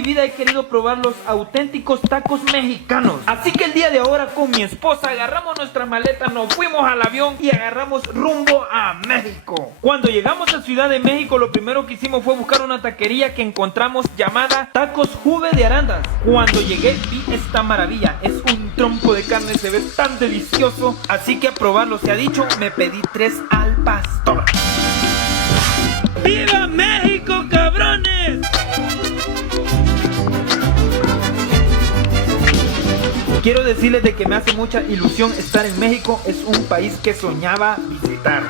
mi vida he querido probar los auténticos tacos mexicanos. Así que el día de ahora con mi esposa agarramos nuestra maleta, nos fuimos al avión y agarramos rumbo a México. Cuando llegamos a Ciudad de México, lo primero que hicimos fue buscar una taquería que encontramos llamada Tacos Juve de Arandas. Cuando llegué vi esta maravilla, es un trompo de carne, se ve tan delicioso. Así que a probarlo, se ha dicho, me pedí 3 al pastor. ¡Viva México, cabrones! Quiero decirles de que me hace mucha ilusión estar en México, es un país que soñaba visitar.